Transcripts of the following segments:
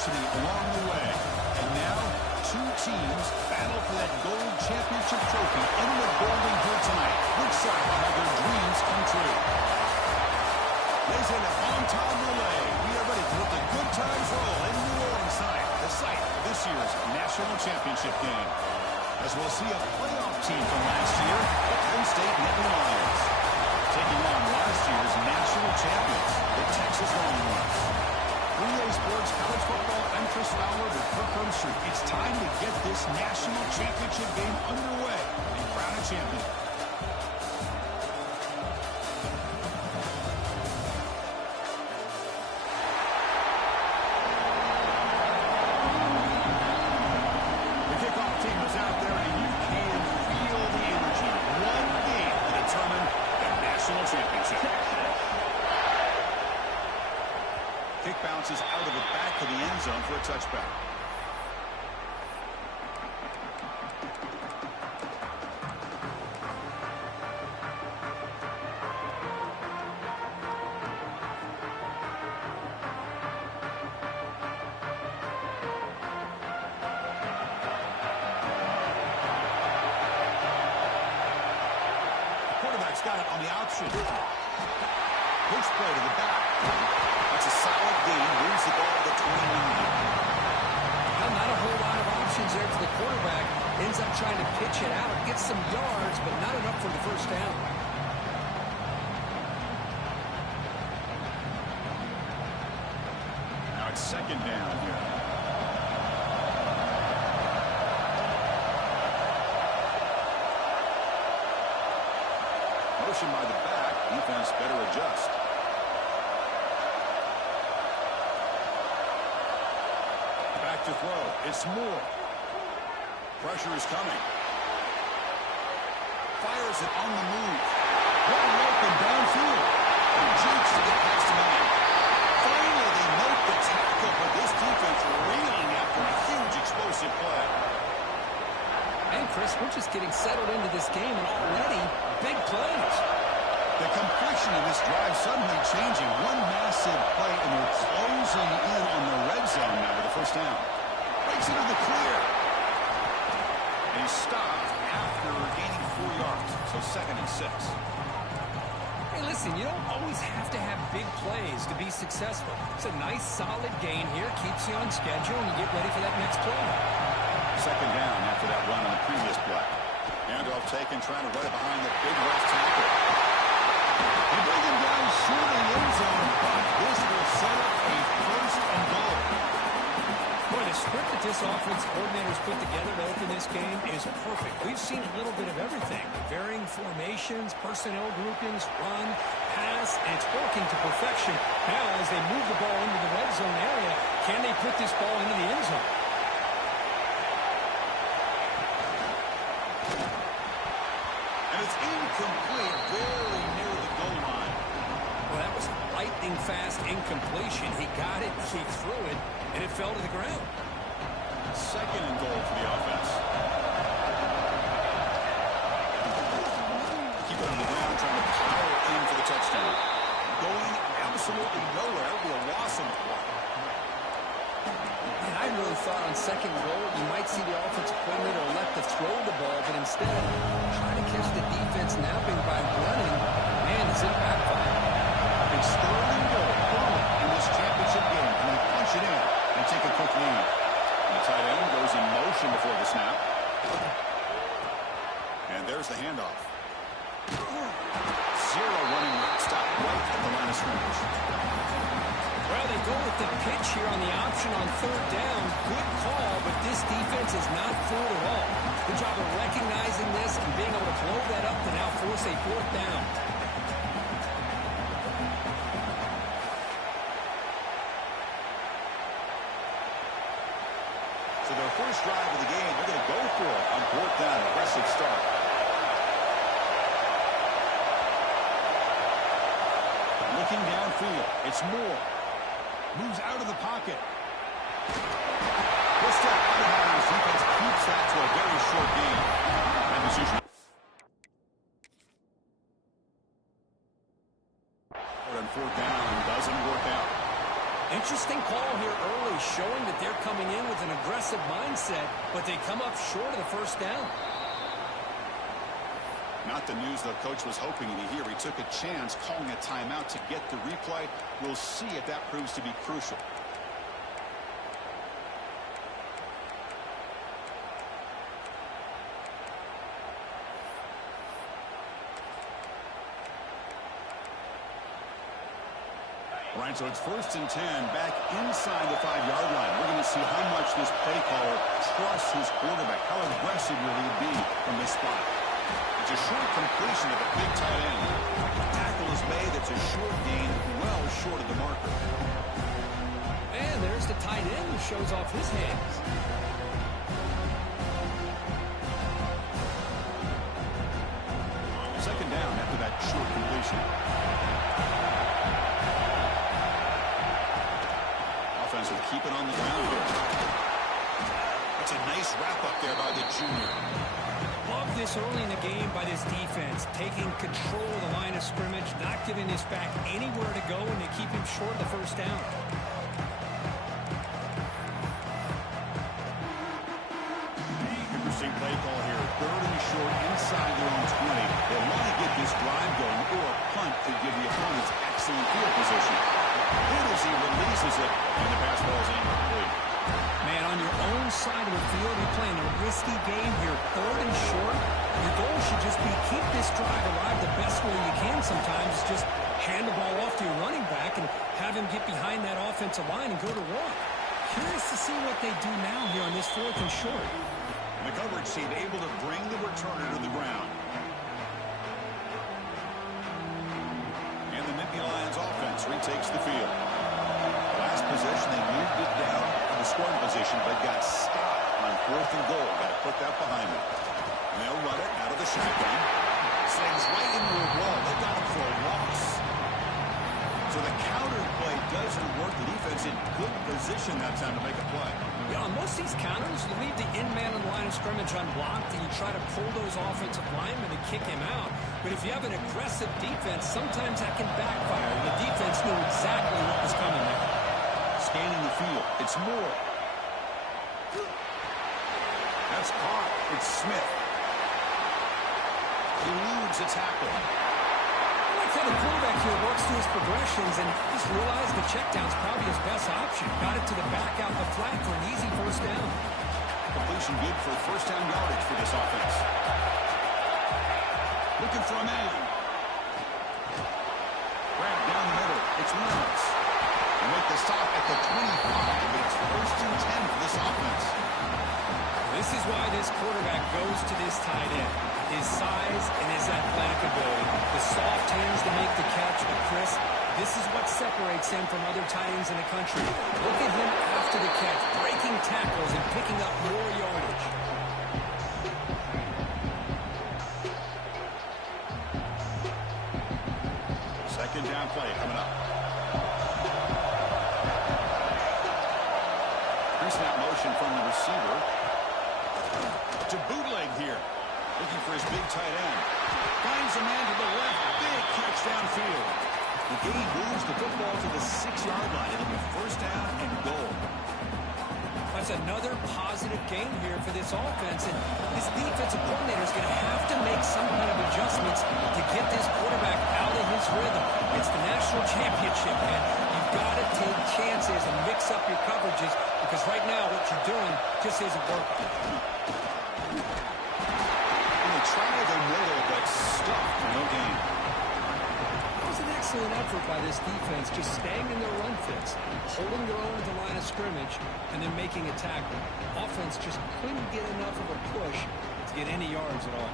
adversity along the way. And now, two teams battle for that gold championship trophy in the building here tonight. Which side will have their dreams come true? Ladies and gentlemen, on-time relay. We are ready to let the good times roll in New Orleans tonight, the site of this year's national championship game. As we'll see a playoff team from last year, the Penn State Nittany Lions, taking on last year's national champions, the Texas Longhorns. 3A Sports College Football, I'm Chris Fowler with Kirk Herbstreit. It's time to get this national championship game underway and crown a champion. Kick bounces out of the back of the end zone for a touchback. The quarterback's got it on the option. Push play to the back. That's a solid gain. Moves the ball to the 29. Well, not a whole lot of options there for the quarterback. Ends up trying to pitch it out. Gets some yards, but not enough for the first down. Now it's second down here. Motion by the back. Defense better adjust. Back to throw. It's Moore. Pressure is coming. Fires it on the move. One open downfield. Jukes to get past the man. Finally, they make the tackle, but this defense reeling after a huge explosive play. And Chris, we're just getting settled into this game, and already big plays. The complexion of this drive suddenly changing. One massive play, and they're closing in on the red zone now with the first down. Breaks into the clear. And he's stopped after gaining 4 yards. So 2nd and 6. Hey, listen, you don't always have to have big plays to be successful. It's a nice, solid gain here. Keeps you on schedule, and you get ready for that next play. 2nd down after that run on the previous play. Handoff taken, trying to run it behind the big left tackle. They bring him down short of the end zone, but this will set up a 1st and goal. Boy, the script that this offense coordinator's put together to open this game is perfect. We've seen a little bit of everything. Varying formations, personnel groupings, run, pass, and it's working to perfection. Now, as they move the ball into the red zone area, can they put this ball into the end zone? And it's incomplete, very near the goal line. Well, that was lightning fast incompletion. He got it, he threw it, and it fell to the ground. 2nd and goal for the offense. Keep it on the ground, trying to power in for the touchdown. Going absolutely nowhere. That would be a loss on the play. And I really thought on 2nd and goal, you might see the offensive coordinator elect to throw the ball, but instead, try to catch the defense napping by running. Man, does it backfire. It's 3rd and goal in this championship game. And they punch it in and take a quick lead. And the tight end goes in motion before the snap. And there's the handoff. 0 running stop right at the line of scrimmage. Well, they go with the pitch here on the option on 3rd down. Good call, but this defense is not fooled at all. Good job of recognizing this and being able to blow that up to now force a 4th down. So their first drive of the game, they're going to go for it on 4th down. Aggressive start. Looking downfield, it's Moore. Moves out of the pocket. This step out of bounds. Defense keeps that to a very short gain. And decision. On 4th down, doesn't work out. Interesting call here early, showing that they're coming in with an aggressive mindset, but they come up short of the first down. Not the news the coach was hoping to hear. He took a chance calling a timeout to get the replay. We'll see if that proves to be crucial. All right, so it's 1st and 10 back inside the 5-yard line. We're going to see how much this play caller trusts his quarterback. How aggressive will he be from this spot? It's a short completion of a big tight end. The tackle is made. It's a short gain, well short of the marker. And there's the tight end who shows off his hands. Second down after that short completion. Offense will keep it on the ground here. That's a nice wrap-up there by the junior. Love this early in the game by this defense, taking control of the line of scrimmage, not giving this back anywhere to go, and they keep him short of the first down. Interesting play call here. 3rd and short inside their own 20. They want to get this drive going, or a punt could give the opponents excellent field position. Hit as he releases it, and the pass ball is incomplete. Man, on your own side of the field, you're playing a risky game here. 3rd and short. Your goal should just be keep this drive alive the best way you can sometimes. Just hand the ball off to your running back and have him get behind that offensive line and go to work. Curious to see what they do now here on this 4th and short. The coverage team able to bring the returner to the ground. And the Nittany Lions offense retakes the field. Last possession, they moved it down to the scoring position, but got stopped on 4th and goal. Got to put that behind them. And they'll run it out of the shotgun. Slings right into a wall. They got him for a loss. So the counter play doesn't work. The defense in good position that time to make a play. Yeah, on most of these counters, you leave the in-man on the line of scrimmage unblocked, and you try to pull those offensive linemen and kick him out. But if you have an aggressive defense, sometimes that can backfire. The defense knew exactly what was coming there. Scanning the field. It's Moore. That's caught. It's Smith. Eludes a tackle. I like how the quarterback here works through his progressions and just realized the check down's probably his best option. Got it to the back out the flat for an easy first down. Completion good for first down yardage for this offense. Looking for a man. Grab down the middle. It's Reynolds. They make the stop at the 25, but it's 1st and 10 for this offense. This is why this quarterback goes to this tight end. His size and his athletic ability. The soft hands to make the catch. But Chris, this is what separates him from other tight ends in the country. Look at him after the catch, breaking tackles and picking up more yardage. Second down play coming up. Pre-snap motion from the receiver. To bootleg here. Looking for his big tight end. Finds a man to the left. Big catch downfield. The game moves the football to the 6-yard line. It'll be first down and goal. That's another positive game here for this offense. And this defensive coordinator is going to have to make some kind of adjustments to get this quarterback out of his rhythm. It's the national championship, man. You've got to take chances and mix up your coverages because right now what you're doing just isn't working. Try the middle, but stuffed for no gain. That was an excellent effort by this defense, just staying in their run fits, holding their own at the line of scrimmage, and then making a tackle. Offense just couldn't get enough of a push to get any yards at all.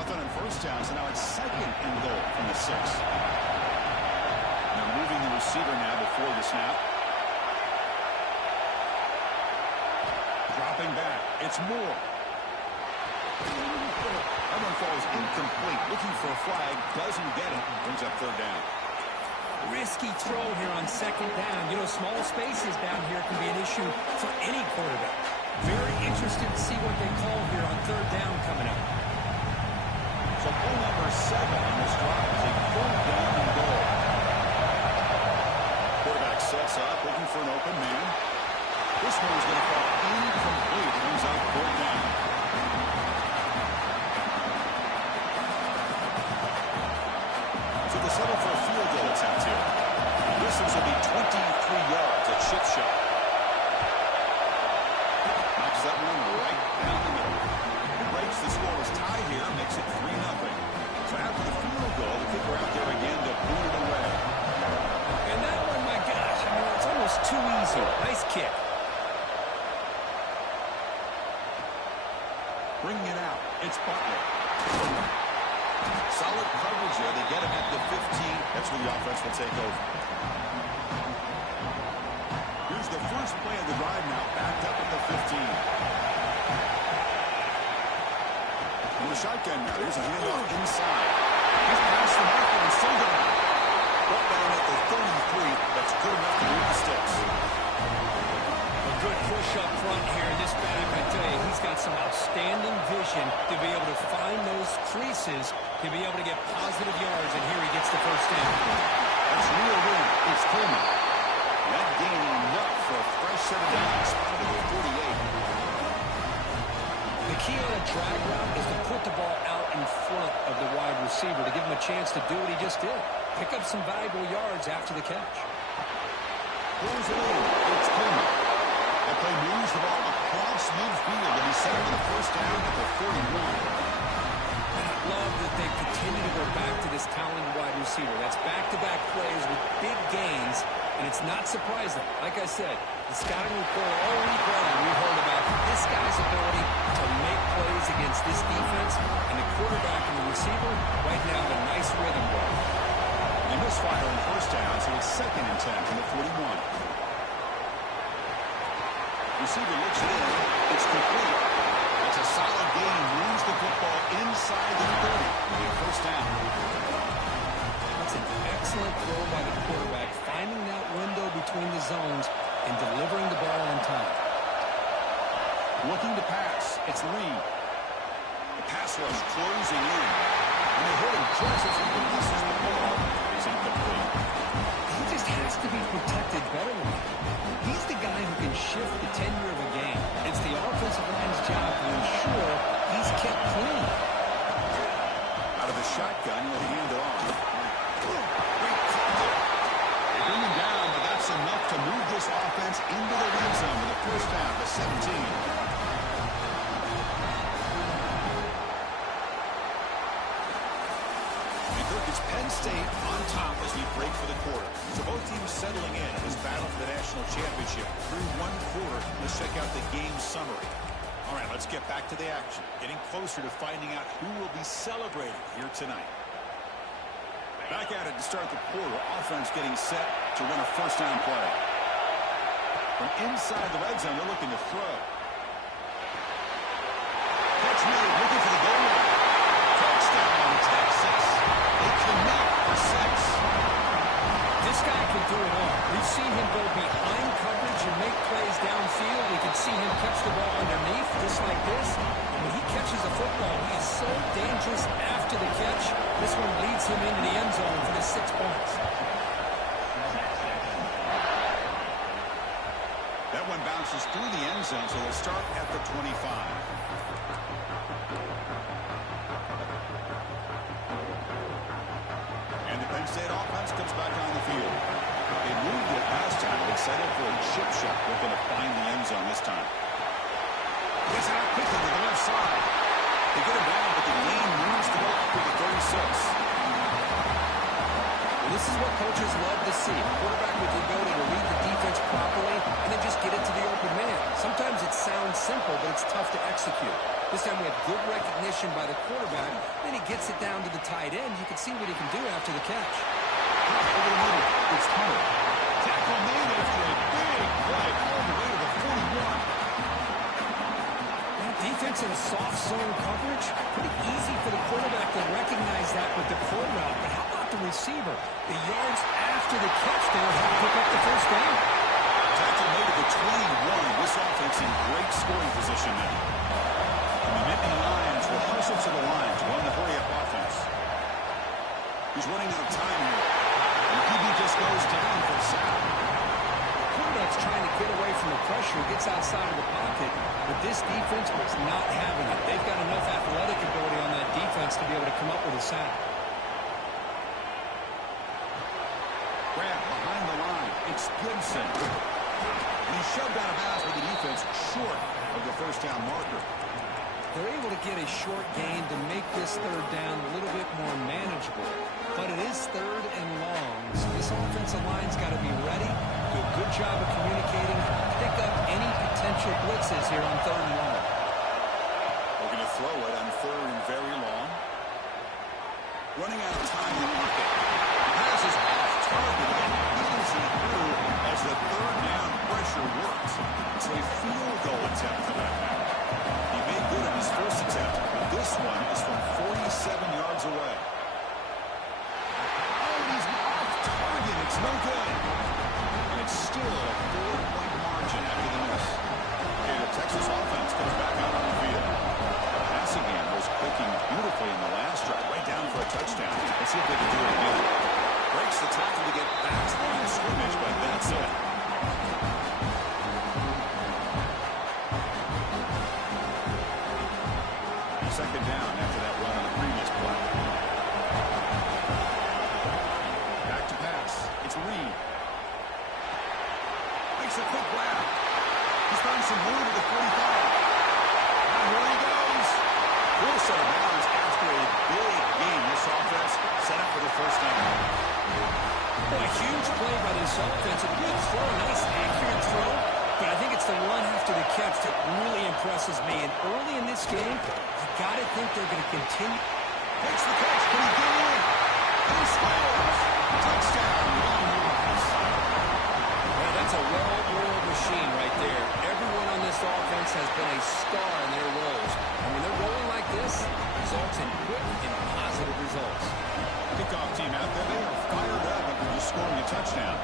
Nothing on first down, so now it's 2nd and goal from the 6. Now moving the receiver now before the snap. Dropping back. It's Moore. That one falls incomplete. Looking for a flag. Doesn't get it. Brings up 3rd down. Risky throw here on 2nd down. You know, small spaces down here can be an issue for any quarterback. Very interested to see what they call here on 3rd down coming up. So play number 7 on this drive is a 4th down and goal. sets up, looking for an open man. This one is going to fall incomplete. Comes out fourth down. So they settle for a field goal attempt here. This is going to be 23 yards at chip shot. Knocks that one right down the middle. It breaks the scoreless tie here, makes it 3-0. So after the field goal, the kicker out there again to boot it away. And that one, my gosh, I mean, it's almost too easy. Nice kick. Bringing it out, it's Butler. Solid coverage there. They get him at the 15. That's where the offense will take over. Here's the first play of the drive now, backed up at the 15. In the shotgun now, here's a handoff inside. He's past the marker and still got it. Brought down at the 33. That's good enough to move the sticks. A good push up front here in this back. I tell you, he's got some outstanding vision to be able to find those creases, to be able to get positive yards, and here he gets the first down. That's real win. It's Penn. That gain enough for a fresh set of downs, spotted at the 48. The key on a drag route is to put the ball out in front of the wide receiver to give him a chance to do what he just did. Pick up some valuable yards after the catch. Pulls it in. It's Penn. That play moves the ball across midfield, and he's set up for the first down at the 41. And I love that they continue to go back to this talented wide receiver. That's back-to-back plays with big gains, and it's not surprising. Like I said, the scouting report all week long, we heard about this guy's ability to make plays against this defense, and the quarterback and the receiver right now have a nice rhythm going. They misfire on first down, so it's 2nd and 10 from the 41. Receiver looks it in. It's complete. That's a solid gain. Moves the football inside the 30. First down. That's an excellent throw by the quarterback, finding that window between the zones and delivering the ball on time. Looking to pass. It's Lee. The pass rush closing in. And they hit him just as he releases the ball. It's incomplete. He just has to be protected better than that. He's the guy who can shift the tenure of a game. It's the offensive line's job to ensure he's kept clean. Out of the shotgun, he'll hand it off. Great call there. They bring him down, but that's enough to move this offense into the red zone with a first down to 17. It's Penn State on top as we break for the quarter. So both teams settling in this battle for the national championship through one quarter. Let's check out the game summary. All right, let's get back to the action. Getting closer to finding out who will be celebrating here tonight. Back at it to start the quarter. Offense getting set to run a first down play. From inside the red zone, they're looking to throw. Catch made, looking for the goal line. Touchdown, Texas. They connect for 6. This guy can do it all. We've seen him go behind coverage and make plays downfield. We can see him catch the ball underneath, just like this. And when he catches the football, he is so dangerous after the catch. This one leads him into the end zone for the 6 points. That one bounces through the end zone, so they'll start at the 25. Penn State offense comes back on the field. They moved it last time. They settled for a chip shot. They're going to find the end zone this time. Gets out quickly to the left side. They get him down, but the gain moves the ball up to the 36. Well, this is what coaches love to see. A quarterback with the ability to read the defense properly and then just get it to the open man. Sometimes it sounds simple, but it's tough to execute. This time we have good recognition by the quarterback. Then he gets it down to the tight end. You can see what he can do after the catch. Over the middle. It's Hunter. Tackle made after a big play all the way to the 41. Now, defense in a soft zone coverage. Pretty easy for the quarterback to recognize that with the pro route. But how about the receiver? The yards after the catch there help pick up the first down. Tackle made at the 21. This offense in great scoring position now. And the Nittany Lions will hustle to the line to run the hurry-up offense. He's running out of time here. And QB just goes down for a sack. gets outside of the pocket, but this defense was not having it. They've got enough athletic ability on that defense to be able to come up with a sack. Grab behind the line. It's Gibson. And he shoved out of bounds with the defense short of the first down marker. They're able to get a short gain to make this third down a little bit more manageable. But it is third and long, so this offensive line's got to be ready, do a good job of communicating, pick up any potential blitzes here on third and long. We're going to throw it on third and very long. Running out of time in the pocket. Pass is off target and easy through as the third down pressure works. It's a field goal attempt for that man. He made good on his first attempt, but this one is from 47 yards away. Oh, he's off target. It's no good. And it's still a 4-point margin after the miss. Okay, the Texas offense comes back out on the field. The passing game was clicking beautifully in the last drive, right down for a touchdown. Let's see if they can do it again. Breaks the tackle to get back to the line of scrimmage, but that's it. Second down after that run on the previous play. Back to pass. It's Reed. Makes a quick grab. He's found some room at the 45. And here he goes. Full set of bounds after a big game. This offense set up for the first down. Well, a huge play by this offense. A good throw, a nice accurate throw. But I think it's the run after the catch that really impresses me. And early in this game, you got to think they're going to continue. Makes the catch. Can he get in? And he scores. Touchdown. Well, that's a well-oiled machine right there. Everyone on this offense has been a star in their roles. And when they're rolling like this, results in quick and positive results. Kickoff team out there. They are fired up after just scoring a touchdown.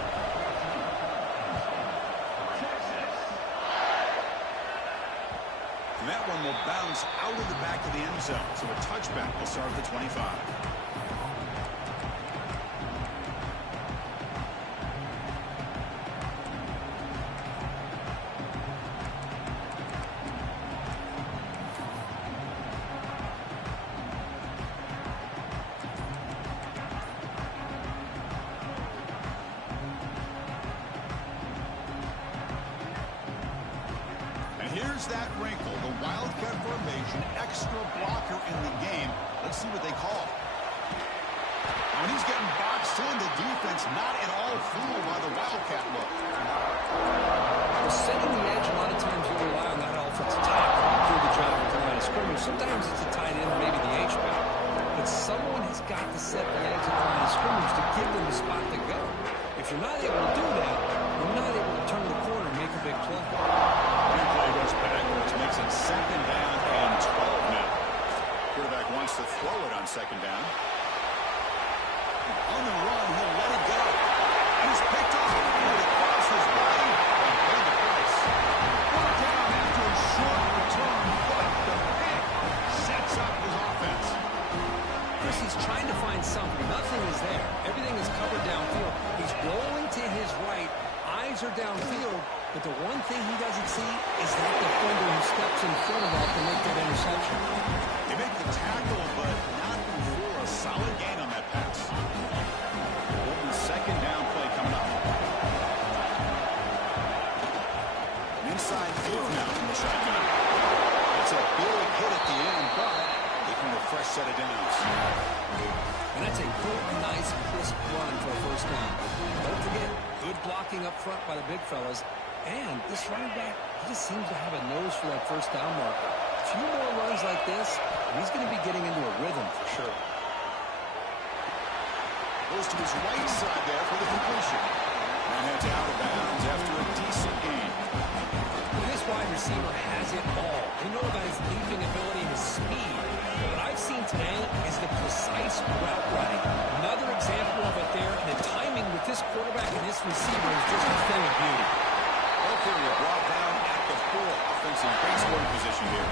And that one will bounce out of the back of the end zone. So a touchback will start at the 25. Here's that wrinkle, the Wildcat formation, extra blocker in the game. Let's see what they call. When he's getting boxed in, the defense not at all fooled by the Wildcat look. Well, setting the edge, a lot of times you rely on that offensive tackle to do the job at the line of scrimmage. Sometimes it's a tight end or maybe the H-back. But someone has got to set the edge at the line of scrimmage to give them the spot to go. If you're not able to do that, you're not able to turn the corner and make a big play. Replay goes backwards, makes it second down and 12 now. Quarterback wants to throw it on second down. On the run, he'll let it go. He's picked off. And it crosses by and paid the price. Brought down after a short return, but the pick sets up his offense. Chris, he's trying to find something. Nothing is there. Everything is covered downfield. He's rolling to his right. Eyes are downfield. But the one thing he doesn't see is that defender who steps in front of that to make that interception. They make the tackle, but not before a solid gain on that pass. Bolton's second down play coming up. An inside field now from the shotgun. That's a big hit at the end, but they can get a fresh set of downs. And that's a good, nice, crisp run for a first down. Don't forget, good blocking up front by the big fellas. And this running back, he just seems to have a nose for that first down marker. A few more runs like this, and he's going to be getting into a rhythm for sure. Goes to his right side there for the completion. And heads out of bounds after a decent gain. This wide receiver has it all. We know about his leaping ability and his speed. What I've seen today is the precise route running. Another example of it there, and the timing with this quarterback and this receiver is just a thing of beauty. Area brought down at the 4. Offensive base scoring position here.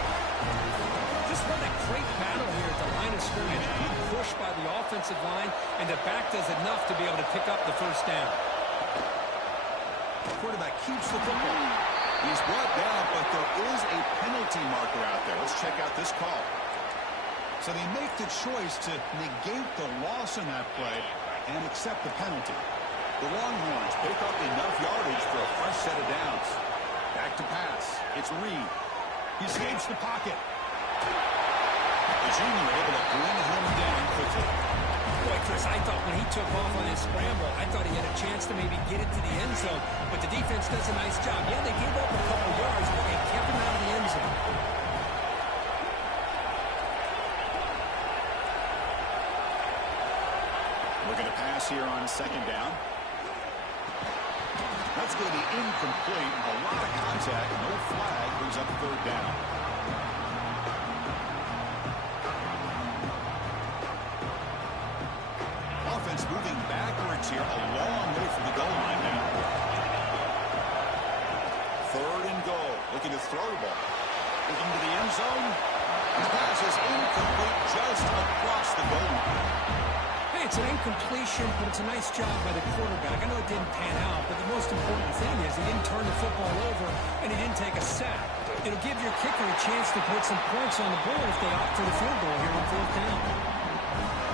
Just run a great battle here at the line of scrimmage. Good push by the offensive line, and the back does enough to be able to pick up the first down. The quarterback keeps the football. He's brought down, but there is a penalty marker out there. Let's check out this call. So they make the choice to negate the loss in that play and accept the penalty. The Longhorns pick up enough yardage for a fresh set of downs. Back to pass. It's Reed. He escapes the pocket. The junior able to bring him down quickly. Boy, Chris, I thought when he took off on his scramble, I thought he had a chance to maybe get it to the end zone. But the defense does a nice job. Yeah, they gave up a couple yards, but they kept him out of the end zone. Looking to pass here on second down. That's going to be incomplete. A lot of contact. No flag. Brings up third down. Offense moving backwards here. A long way from the goal line now. Third and goal. Looking to throw the ball. Looking to the end zone. The pass is incomplete just across the goal line. Hey, it's an incompletion, but it's a nice job by the quarterback. I know it didn't pan out, but the most important thing is he didn't turn the football over and he didn't take a sack. It'll give your kicker a chance to put some points on the board if they opt for the field goal here on fourth down.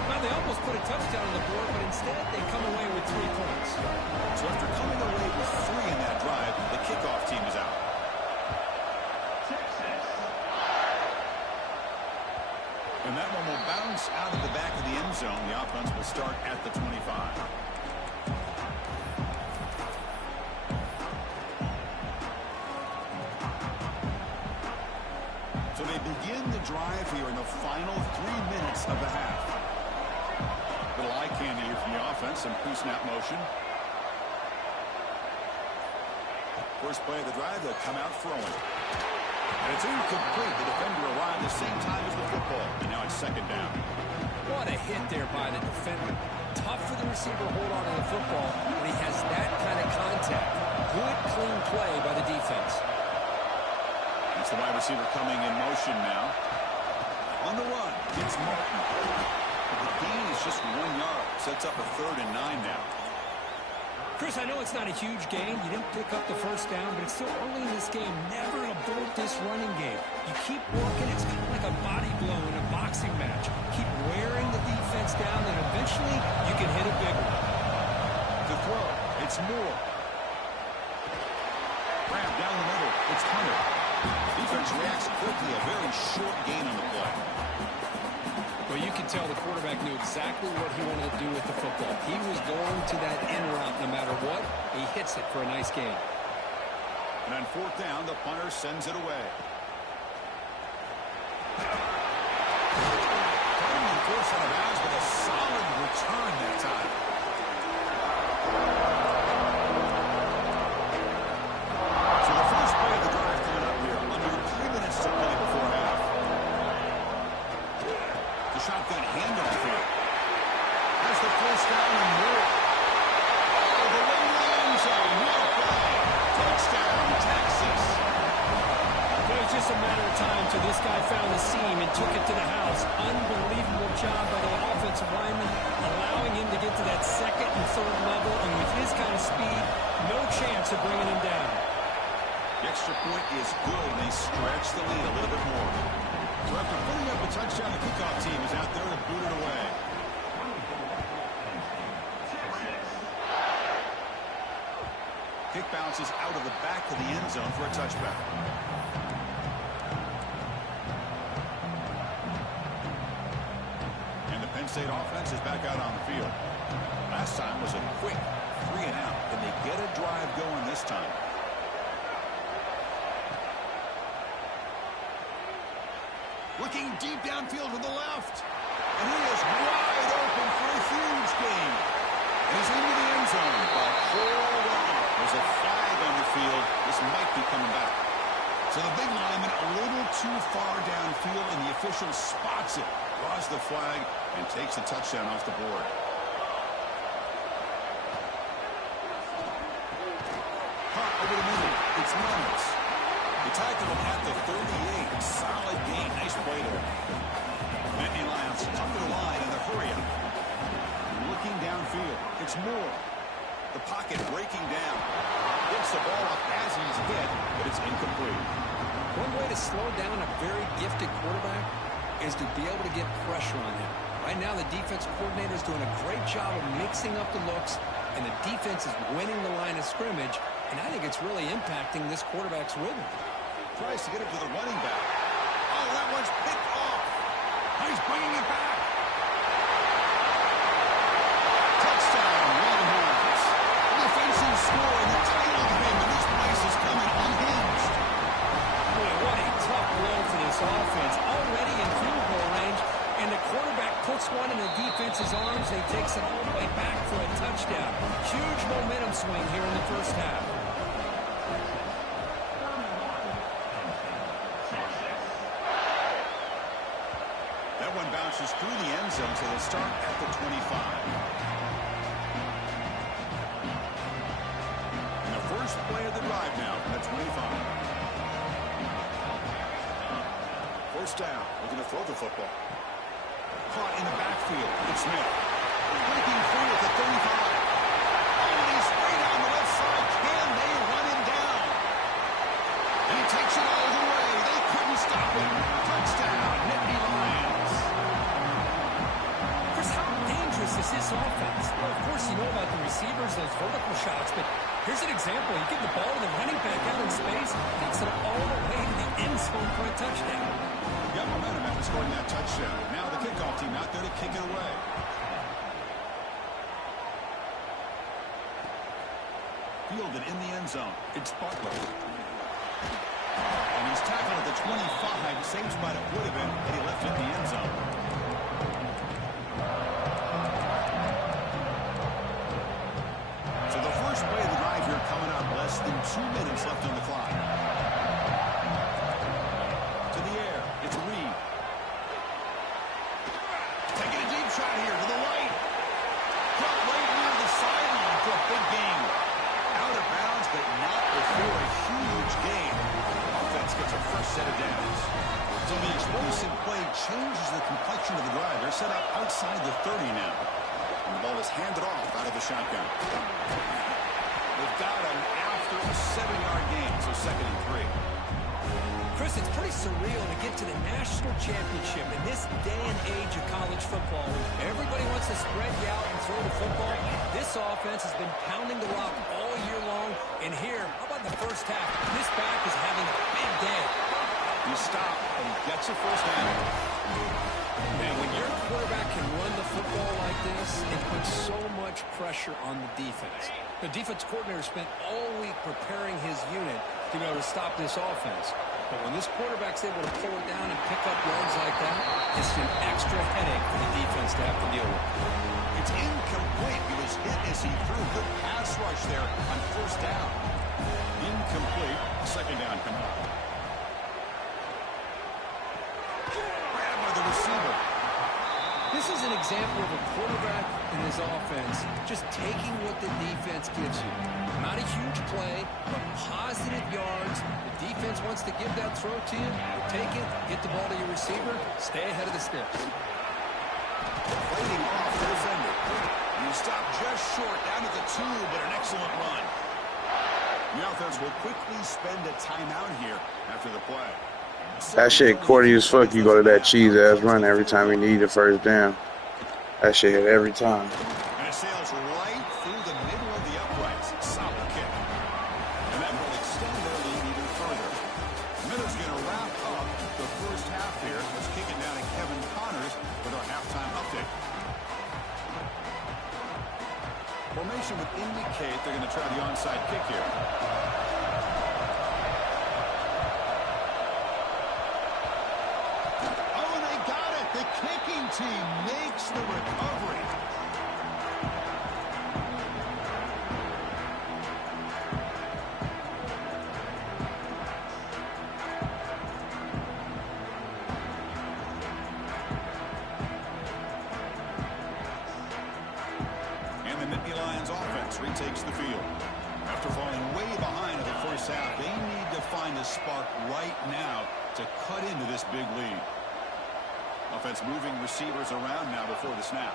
Now, they almost put a touchdown on the board, but instead they come away with 3 points. So after coming away with 3 in that drive, the kickoff team is out. And that one will bounce out of the back of the end zone. The offense will start at the 25. So they begin the drive here in the final 3 minutes of the half. Little eye candy here from the offense. Some pre-snap motion. First play of the drive, they'll come out throwing. And it's incomplete. The defender arrived the same time as the football. And now it's second down. What a hit there by the defender. Tough for the receiver to hold on to the football when he has that kind of contact. Good, clean play by the defense. It's the wide receiver coming in motion now. On the run, it's Martin. The gain is just 1 yard. Sets up a 3rd and 9 now. Chris, I know it's not a huge gain. You didn't pick up the first down, but it's still early in this game. Never abort this running game. You keep working. It's kind of like a body blow in a boxing match. Keep wearing the defense down, and eventually you can hit a big one. To throw, it's Moore. Grab down the middle. It's Hunter. Defense reacts quickly. A very short gain on the play. Well, you can tell the quarterback knew exactly what he wanted to do with the football. He was going to that end route no matter what. He hits it for a nice gain. And on fourth down, the punter sends it away. Trying to force out of bounds, but a solid return that time. So the first play of the drive coming up here. Under 3 minutes to play before half. The shotgun handoff here. Has the first down and more. Oh, the way to the end zone. What a play. Touchdown, Texas. It was just a matter of time till this guy found the seam and took it to the house. Unbelievable job by the offensive lineman, allowing him to get to that second and third level, and with his kind of speed, no chance of bringing him down. The extra point is good, and they stretch the lead a little bit more. So after putting up a touchdown, the kickoff team is out there to boot it away. Kick bounces out of the back of the end zone for a touchback. And the Penn State offense is back out on the field. Last time was a quick 3 and out. Can they get a drive going this time? Looking deep downfield to the left. And he is wide open for a huge gain. And he's into the end zone. But hold on. There's a flag on the field. This might be coming back. So the big lineman a little too far downfield, and the official spots it, draws the flag, and takes a touchdown off the board. Caught over the middle. It's Reynolds. They tackle him at the 38. Solid gain. Nice play there. Bentley Lions under the line in the hurry up. Looking downfield. It's Moore. The pocket breaking down. Gets the ball up as he's hit, but it's incomplete. One way to slow down a very gifted quarterback is to be able to get pressure on him. Right now, the defense coordinator is doing a great job of mixing up the looks, and the defense is winning the line of scrimmage, and I think it's really impacting this quarterback's rhythm. Tries to get it to the running back. Oh, that one's picked off. He's bringing it back. Touchdown, Longhorns. Defensive score in the title game, and this place is coming unhinged. Boy, what a tough blow for this offense. Already in field goal range, and the quarterback puts one in the defense's arms, and he takes it all the way back for a touchdown. Huge momentum swing here in the first half. That one bounces through the end zone, so they'll start at the 25. And the first play of the drive now from the 25. First down, looking to throw the football. Caught in the backfield. It's Smith. Breaking through at the 35. Oh, and he's straight on the left side. Can they run him down? And he takes it all the way. They couldn't stop him. Touchdown, Nittany Lions. Chris, how dangerous is this offense? Well, of course, you know about the receivers, those vertical shots, but here's an example. You give the ball to the running back out in space, takes it all the way to the end zone for a touchdown. Got momentum after scoring that touchdown. Now the kickoff team out there to kick it away. Fielded in the end zone. It's Butler. And he's tackled at the 25. Same spot it would have been had he left it in the end zone. So the first play of the drive here coming up. Less than 2 minutes left on the clock. To the air. It's Reed. Taking a deep shot here to the right. Caught right near the sideline for a big game. Out of bounds, but not before a huge gain. Offense gets a fresh set of downs. So the explosive play changes the complexion of the drive. They're set up outside the 30 now. And the ball is handed off out of the shotgun. They've got him after a 7-yard gain, so 2nd and 3. Chris, it's pretty surreal to get to the national championship in this day and age of college football. Everybody wants to spread you out and throw the football. This offense has been pounding the rock all year long. And here, how about the first half? This back is having a big day. He stops and gets a first down. Man, when your quarterback can run the football like this, it puts so much pressure on the defense. The defense coordinator spent all week preparing his unit to be able to stop this offense. But when this quarterback's able to pull it down and pick up yards like that, it's an extra headache for the defense to have to deal with. It's incomplete. He was hit as he threw. Good pass rush there on first down. Incomplete. 2nd down coming up. Grabbed by the receiver. This is an example of a quarterback in his offense just taking what the defense gives you. Not a huge play, but positive yards. The defense wants to give that throw to you. Take it, get the ball to your receiver, stay ahead of the sticks. Fighting off the defender. You stop just short, down to the 2, but an excellent run. The offense will quickly spend a timeout here after the play. That shit corny as fuck. You go to that cheese ass run every time you need a first down. That shit hit every time. And it sails right through the middle of the uprights. Solid kick. And that will extend their lead even further. Miller's going to wrap up the first half here. Let's kick it down to Kevin Connors with our halftime update. Formation would indicate they're going to try the onside kick here. The kicking team makes the recovery. And the Nittany Lions offense retakes the field. After falling way behind in the first half, they need to find a spark right now to cut into this big lead. Offense moving receivers around now before the snap.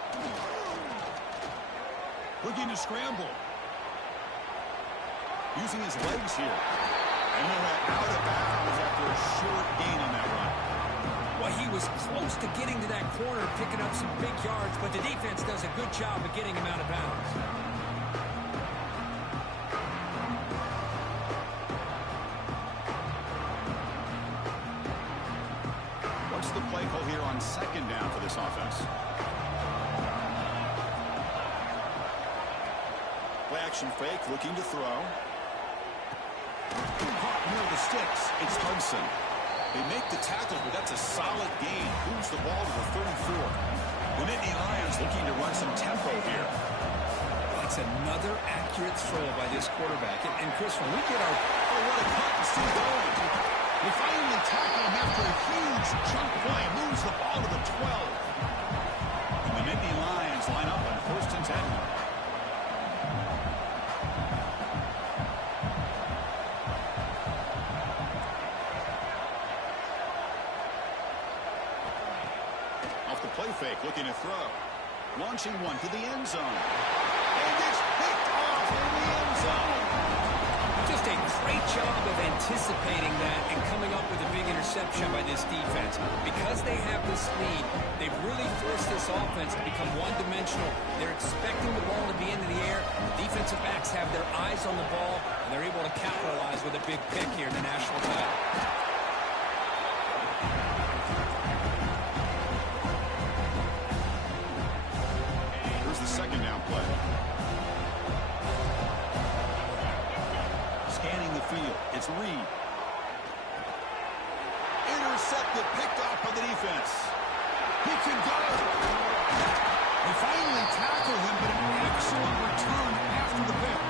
Looking to scramble. using his legs here. And they went out of bounds after a short gain on that run. Well, he was close to getting to that corner, picking up some big yards, but the defense does a good job of getting him out of bounds. What's the play call here on second down for this offense? Play action fake, looking to throw. Caught near the sticks. It's Hudson. They make the tackle, but that's a solid gain. Moves the ball to the 34. The Nittany Lions looking to run some tempo here. That's another accurate throw by this quarterback. And Chris, when we get our... Oh, what a cut and still going. They finally tackle him after a huge chunk play. Moves the ball to the 12. And the Nittany Lions line up on 1st and 10. Play fake, looking to throw. Launching one to the end zone. And it's picked off in the end zone. Just a great job of anticipating that and coming up with a big interception by this defense. Because they have this lead, they've really forced this offense to become one-dimensional. They're expecting the ball to be into the air. The defensive backs have their eyes on the ball, and they're able to capitalize with a big pick here in the national title. Second down play. Scanning the field. It's Reed. Intercepted, picked off by the defense. He can go. They finally tackle him, but an excellent return after the pick.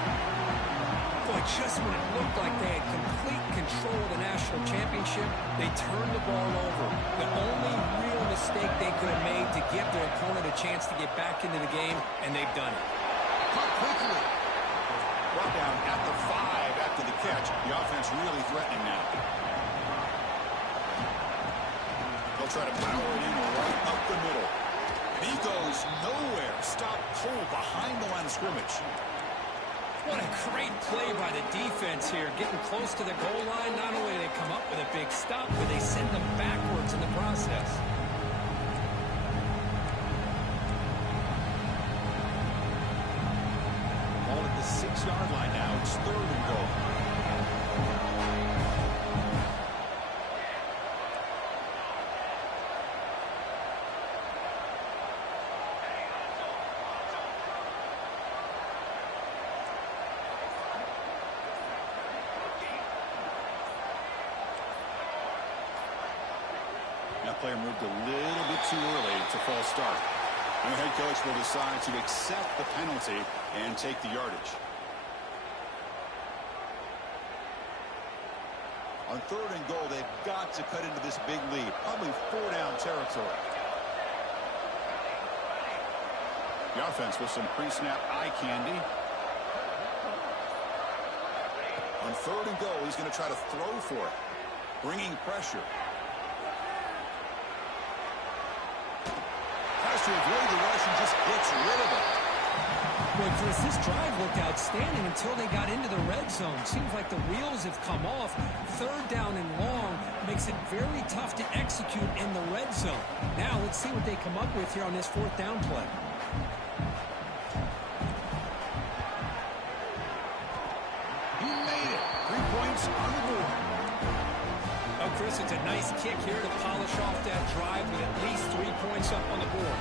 Boy, just when it looked like they had complete control of the national championship, they turned the ball over. The only real mistake they could have made to give their opponent a chance to get back into the game, and they've done it. Cut quickly. Brought down at the 5 after the catch. The offense really threatening now. They'll try to power it in right up the middle. And he goes nowhere. Stop cold behind the line of scrimmage. What a great play by the defense here. Getting close to the goal line, not only do they come up with a big stop, but they send them backwards in the process. Ball at the 6-yard line now. It's 3rd and goal. That player moved a little bit too early. It's a false start. And the head coach will decide to accept the penalty and take the yardage. On 3rd and goal, they've got to cut into this big lead. Probably 4-down territory. The offense with some pre-snap eye candy. On 3rd and goal, he's going to try to throw for it. Bringing pressure. To avoid the rush and just gets rid of it. Boy, Chris, this drive looked outstanding until they got into the red zone. Seems like the wheels have come off. 3rd down and long makes it very tough to execute in the red zone. Now let's see what they come up with here on this 4th down play. He made it. 3 points on the board. Oh, Chris, it's a nice kick here to polish off that drive with at least 3 points up on the board.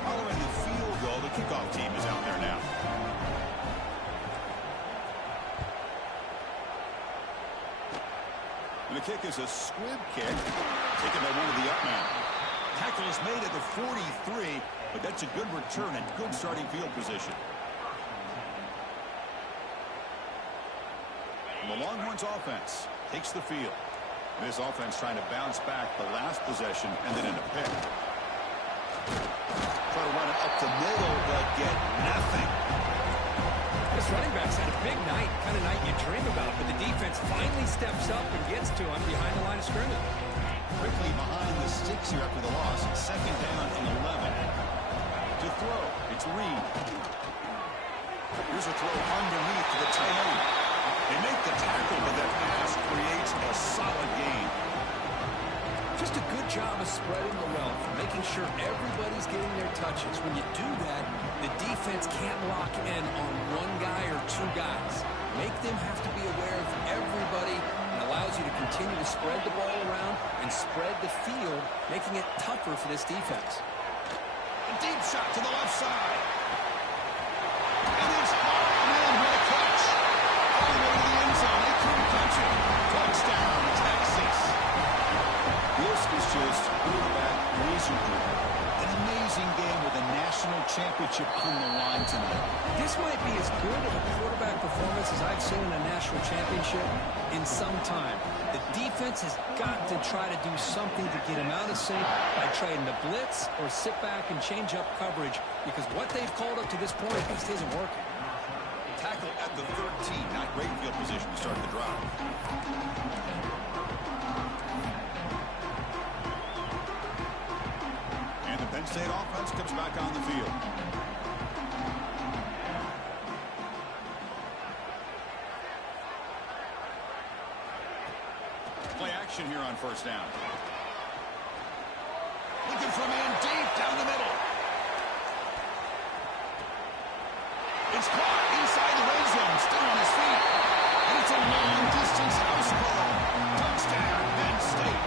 Following the field goal, the kickoff team is out there now. And the kick is a squib kick, taken by one of the up men. Tackle is made at the 43, but that's a good return and good starting field position. The Longhorns offense takes the field. This offense trying to bounce back the last possession and then in a pick. Try to run it up the middle, but get nothing. This running back's had a big night, kind of night you dream about, but the defense finally steps up and gets to him behind the line of scrimmage. Quickly behind the sticks here after the loss. 2nd down and 11. To throw, it's Reed. Here's a throw underneath to the tight end. They the tackle, but that pass creates a solid gain. Just a good job of spreading the wealth, making sure everybody's getting their touches. When you do that, the defense can't lock in on one guy or two guys. Make them have to be aware of everybody, and allows you to continue to spread the ball around and spread the field, making it tougher for this defense. A deep shot to the left side. And it's hard. Man, what a catch. All the way to the end zone. They couldn't catch it. Touchdown, Texas. This is just quarterback wizardry. An amazing game with a national championship on the line tonight. This might be as good of a quarterback performance as I've seen in a national championship in some time. The defense has got to try to do something to get him out of sync by trading the blitz or sit back and change up coverage, because what they've called up to this point just isn't working. Tackle at the 13. Not great field position to start the drive. And the Penn State offense comes back on the field. Play action here on first down. Looking for a man deep down the middle. It's caught inside the red zone, still on his feet. And it's a long-distance house call. Touchdown, Penn State.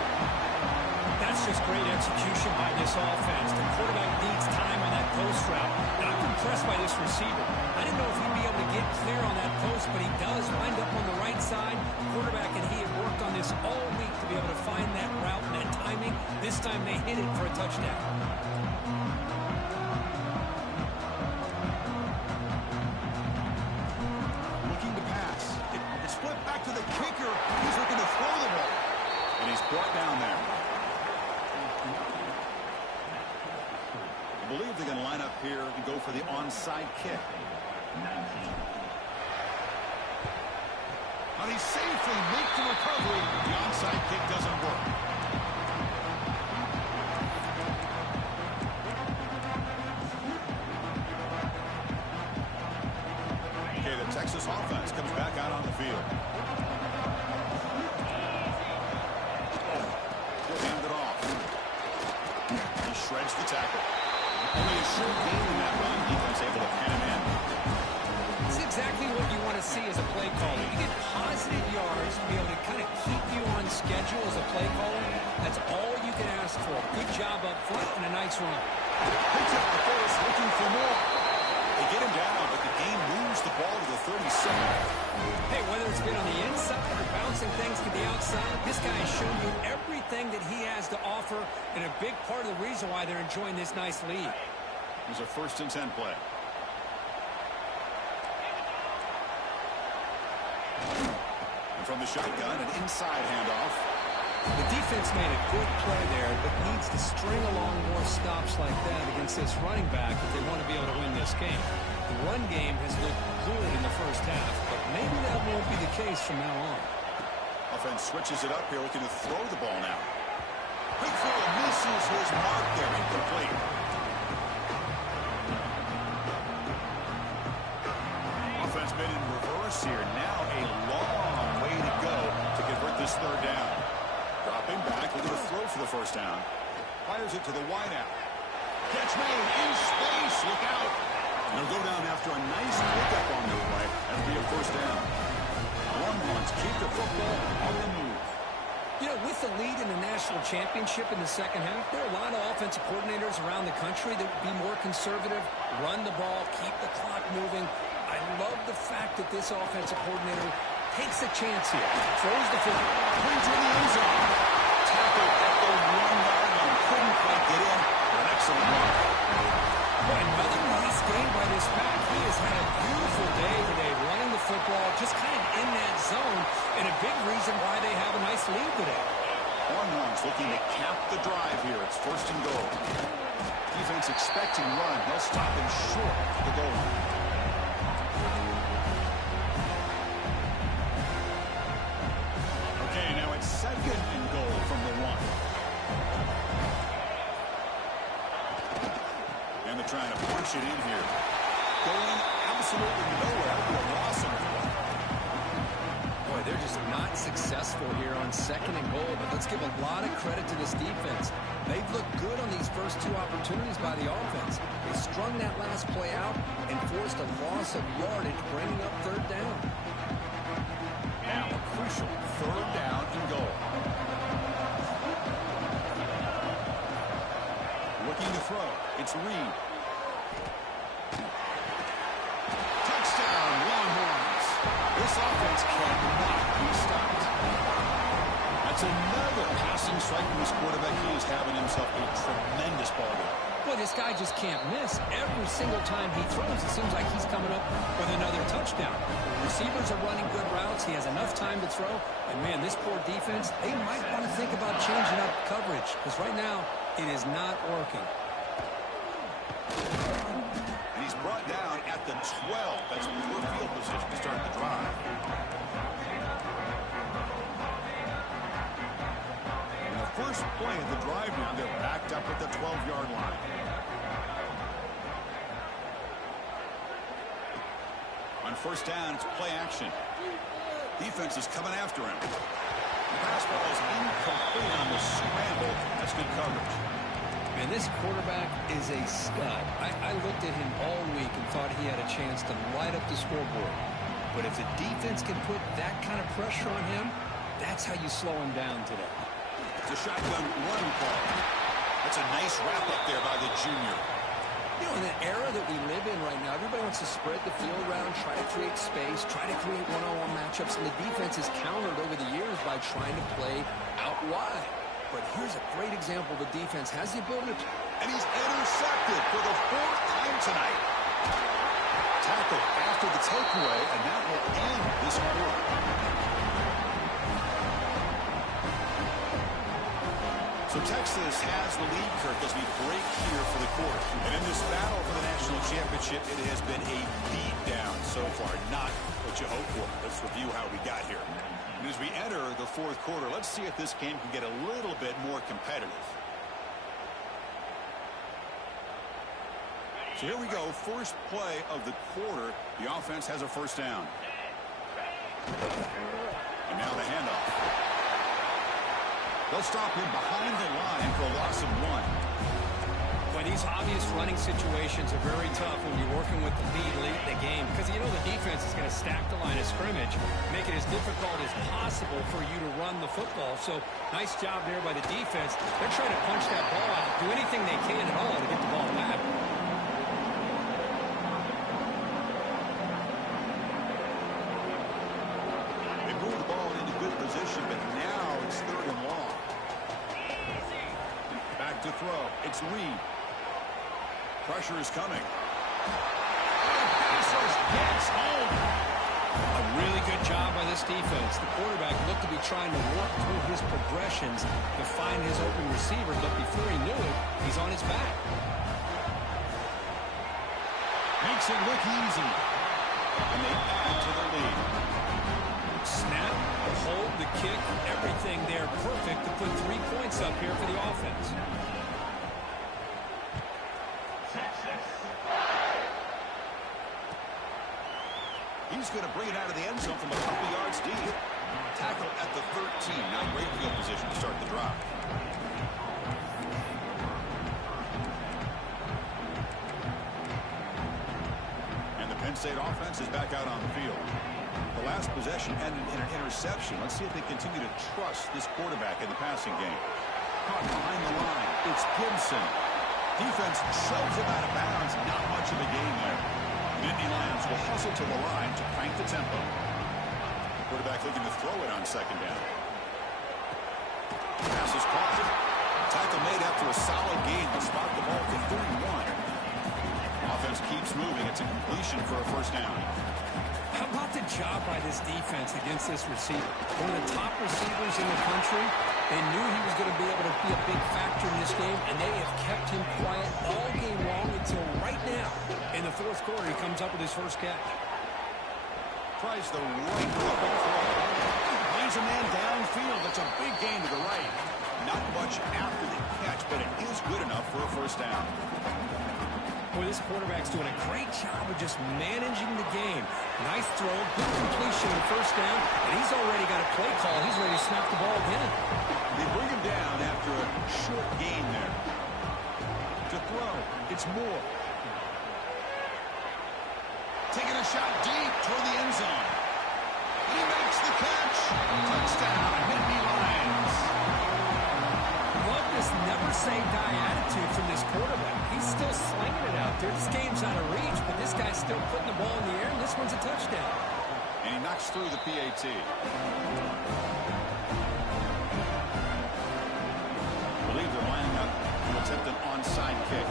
That's just great execution by this offense. The quarterback needs time on that post route. And I'm impressed by this receiver. I didn't know if he'd be able to get clear on that post, but he does wind up on the right side. The quarterback and he have worked on this all week to be able to find that route and that timing. This time they hit it for a touchdown. Looking to pass. It's flipped back to the kicker. He's looking to throw the ball. And he's brought down there. I believe they're going to line up here and go for the onside kick. Now they safely make the recovery. The onside kick doesn't work. Okay, the Texas offense comes back out on the field. Hand it off. He shreds the tackle. Only a short gain in that run. Defense able to pin him in. It's exactly what you want to see as a play caller. You get positive yards to be able to kind of keep you on schedule as a play caller. That's all you can ask for. Good job up front and a nice run. Picks up the first, looking for more. They get him down, but the game moves the ball to the 37. Hey, whether it's been on the inside or bouncing things to the outside, this guy has shown you everything that he has to offer, and a big part of the reason why they're enjoying this nice lead. It was a 1st and 10 play. And from the shotgun, an inside handoff. The defense made a good play there, but needs to string along more stops like that against this running back if they want to be able to win this game. The run game has looked good in the first half, but maybe that won't be the case from now on. Offense switches it up here, looking to throw the ball now. Quick throw, misses his mark there, incomplete. Offense been in reverse here. Now a long way to go to convert this 3rd down. Dropping back, looking to throw for the 1st down. Fires it to the wideout. Catch made in space. Look out. And they'll go down after a nice pickup on the play. That'll be a 1st down. Longhorns keep the football on the move. You know, with the lead in the national championship in the second half, there are a lot of offensive coordinators around the country that would be more conservative, run the ball, keep the clock moving. I love the fact that this offensive coordinator takes a chance here, throws the football, brings it in the end zone. Tackled at the 1-yard line, couldn't quite get in. An excellent run. Boy, another nice game by this back. He has had a beautiful day today, running the football, just kind of in that zone, and a big reason why they have a nice lead today. Longhorns looking to cap the drive here. It's 1st and goal. Defense expecting run. They'll stop him short of the goal line. Okay, now it's 2nd and goal from the 1. And they're trying to punch it in here. Going absolutely nowhere. A loss of it. Boy, not successful here on 2nd and goal, but let's give a lot of credit to this defense. They've looked good on these first 2 opportunities by the offense. They strung that last play out and forced a loss of yardage, bringing up 3rd down. Now a crucial 3rd down and goal. Looking to throw. It's Reed. Touchdown, Longhorns. This offense cannot be stopped. That's another passing strike from this quarterback. He is having himself a tremendous ball game. Boy, this guy just can't miss. Every single time he throws, it seems like he's coming up with another touchdown. The receivers are running good routes. He has enough time to throw. And, man, this poor defense, they might want to think about changing up coverage because right now it is not working. And he's brought down at the 12. That's poor field position to start the drive. And the first play of the drive now, they're backed up at the 12-yard line. On 1st down, it's play action. Defense is coming after him. The pass ball is incomplete on the scramble. That's good coverage. And this quarterback is a stud. I looked at him all week and thought he had a chance to light up the scoreboard. But if the defense can put that kind of pressure on him, that's how you slow him down today. It's a shotgun run call. That's a nice wrap up there by the junior. You know, in the era that we live in right now, everybody wants to spread the field around, try to create space, try to create one-on-one matchups, and the defense has countered over the years by trying to play out wide. But here's a great example. The defense has the ability to... And he's intercepted for the 4th time tonight. Tackle after the takeaway, and that will end this quarter. So Texas has the lead, Kirk, as we break here for the quarter. And in this battle for the national championship, it has been a beatdown so far. Not what you hope for. Let's review how we got here. And as we enter the 4th quarter, let's see if this game can get a little bit more competitive. So here we go. First play of the quarter. The offense has a 1st down. And now the handoff. They'll stop him behind the line for a loss of 1. Boy, these obvious running situations are very tough when you're working with the lead late in the game because you know the defense is going to stack the line of scrimmage, make it as difficult as possible for you to run the football. So nice job there by the defense. They're trying to punch that ball out, do anything they can at all to get the ball back. They moved the ball into good position, but now it's 3rd and long. Back to throw. It's Reed. Pressure is coming. Gets home. A really good job by this defense. The quarterback looked to be trying to work through his progressions to find his open receiver, but before he knew it, he's on his back. Makes it look easy. And they add to the lead. Snap, the hold, the kick, everything there perfect to put 3 points up here for the offense. He's going to bring it out of the end zone from a couple yards deep. Tackle at the 13. Now great field position to start the drive. And the Penn State offense is back out on the field. The last possession ended in an interception. Let's see if they continue to trust this quarterback in the passing game. Caught behind the line. It's Gibson. Defense shoves him out of bounds. Not much of a game there. Indy Lions will hustle to the line to crank the tempo. Quarterback looking to throw it on 2nd down. Pass is caught. Tackle made after a solid gain. They'll spot the ball to 31. Offense keeps moving. It's a completion for a 1st down. How about the job by this defense against this receiver? One of the top receivers in the country. They knew he was going to be able to be a big factor in this game, and they have kept him quiet all game long until right now. In the 4th quarter, he comes up with his first catch. Tries the right hook and throw. Lays a man downfield. That's a big gain to the right. Not much after the catch, but it is good enough for a 1st down. Boy, this quarterback's doing a great job of just managing the game. Nice throw, good completion, establishing the first down, and he's already got a play call. He's ready to snap the ball again. They bring him down after a short gain there. To throw, it's Moore. Taking a shot deep toward the end zone. He makes the catch. Touchdown, Nittany Lions. Love this never-say-die attitude from this quarterback. He's still slinging it out there. This game's out of reach, but this guy's still putting the ball in the air, and this one's a touchdown. And he knocks through the PAT. I believe they're lining up to attempt an onside kick.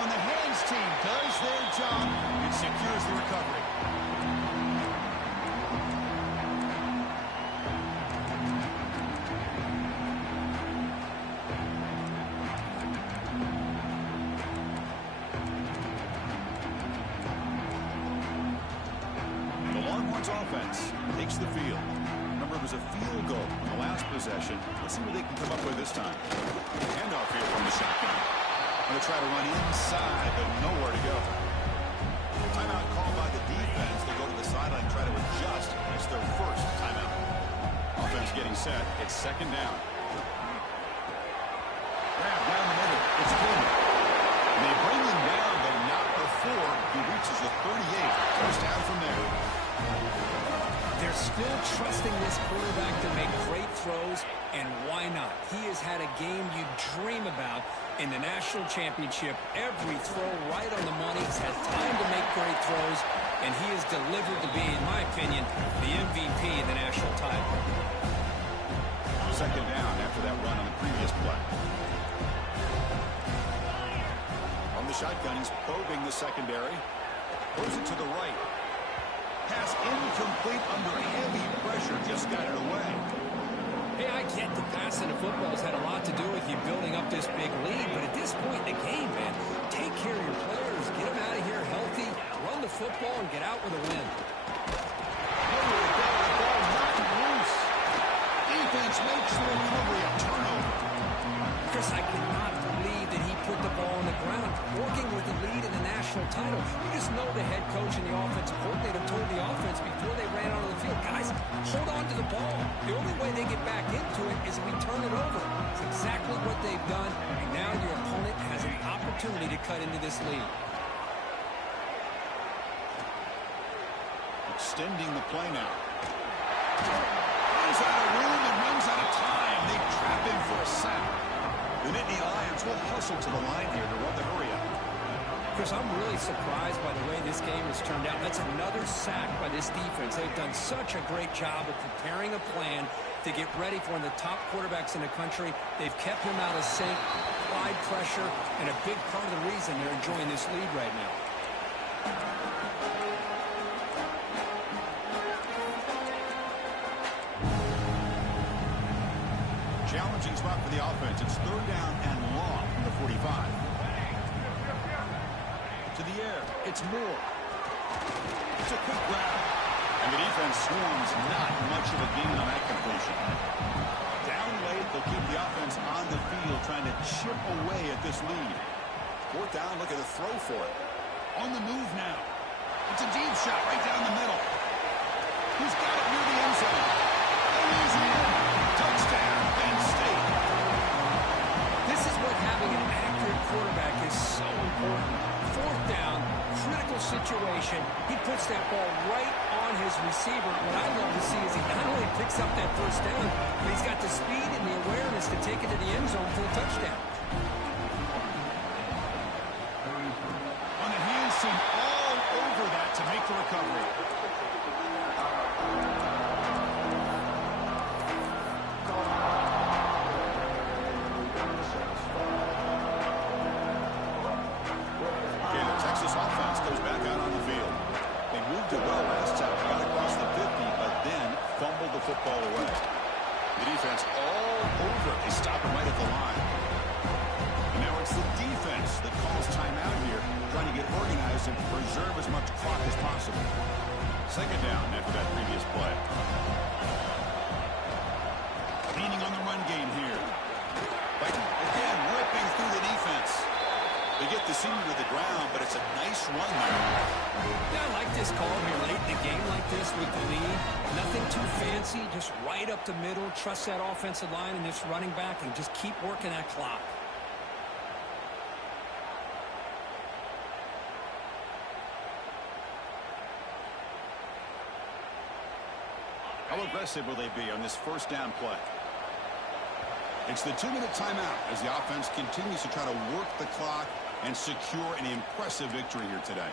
On the hands team does their job. It secures the recovery. Offense takes the field. Remember, it was a field goal on the last possession. Let's see what they can come up with this time. Handoff here from the shotgun. Going to try to run inside, but nowhere to go. Timeout called by the defense. They go to the sideline, try to adjust. It's their first timeout. Offense getting set. It's second down. Grab down the middle. It's good. And they bring him down, but not before he reaches the 38. First down from there. They're still trusting this quarterback to make great throws, and why not? He has had a game you dream about in the national championship. Every throw right on the money. He's had time to make great throws, and he has delivered to be, in my opinion, the MVP of the national title. Second down after that run on the previous play. On the shotgun, he's probing the secondary. Throws it to the right. Pass incomplete under heavy pressure. Just got it away. Hey, I get the passing of football has had a lot to do with you building up this big lead, but at this point in the game, man, take care of your players. Get them out of here healthy. Run the football and get out with a win. Nowhere to go. The ball not loose. Defense makes the recovery a turnover. Chris, I cannot believe that he put the ball on the ground, working with the lead in the national title. You just know the head coach and the offensive coordinator told the offense before they ran onto the field, guys, hold on to the ball. The only way they get back into it is if we turn it over. It's exactly what they've done, and now your opponent has an opportunity to cut into this lead. Extending the play now. Runs out of room and runs out of time. They trap him for a sack. The Nittany Lions will hustle to the line here to run the hurry up. Chris, I'm really surprised by the way this game has turned out. That's another sack by this defense. They've done such a great job of preparing a plan to get ready for one of the top quarterbacks in the country. They've kept him out of sync, applied pressure, and a big part of the reason they're enjoying this lead right now. Challenging spot for the offense. It's third down and long from the 45. To the air. It's Moore. It's a quick grab. And the defense swarms. Not much of a gain on that completion. Down late, they'll keep the offense on the field trying to chip away at this lead. Fourth down, look at the throw for it. On the move now. It's a deep shot right down the middle. He's got it near the end zone. And he's in. Touchdown, Penn State. This is what having an accurate quarterback is so important. Fourth down, critical situation. He puts that ball right on his receiver. What I love to see is he not only picks up that first down, but he's got the speed and the awareness to take it to the end zone for a touchdown. On the hands team, all over that to make the recovery. Football away. The defense all over. They stop him right at the line. And now it's the defense that calls timeout here, trying to get organized and preserve as much clock as possible. Second down after that previous play. Leaning on the run game here. Again, ripping through the defense. They get to see me with the ground, but it's a nice run there. Yeah, I like this call here late in the game like this with the lead. Nothing too fancy, just right up the middle. Trust that offensive line and this running back and just keep working that clock. How aggressive will they be on this first down play? It's the 2-minute timeout as the offense continues to try to work the clock and secure an impressive victory here today.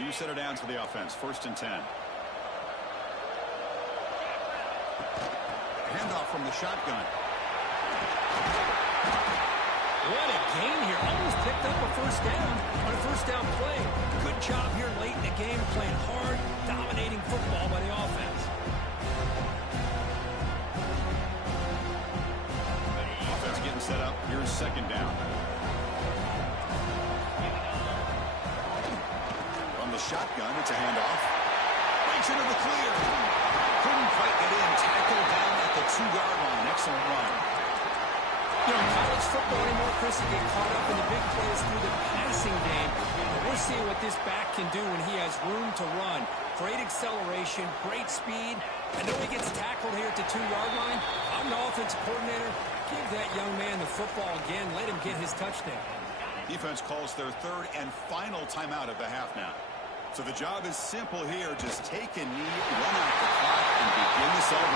New set of downs for the offense. 1st and 10. Handoff from the shotgun. What a gain here. Almost picked up a first down on a first down play. Good job here late in the game, playing hard, dominating football by the offense. Offense getting set up. Here's 2nd down. From the shotgun, it's a handoff. Breaks into the clear. Couldn't quite get in. Tackled down at the 2-yard line. Excellent run. You know, in college football anymore, Chris, you get caught up in the big plays through the passing game. We're seeing what this back can do when he has room to run. Great acceleration, great speed. I know he gets tackled here at the 2-yard line. I'm the offensive coordinator. Give that young man the football again. Let him get his touchdown. Defense calls their 3rd and final timeout of the half now. So the job is simple here. Just take a knee, run out the clock, and begin the celebration.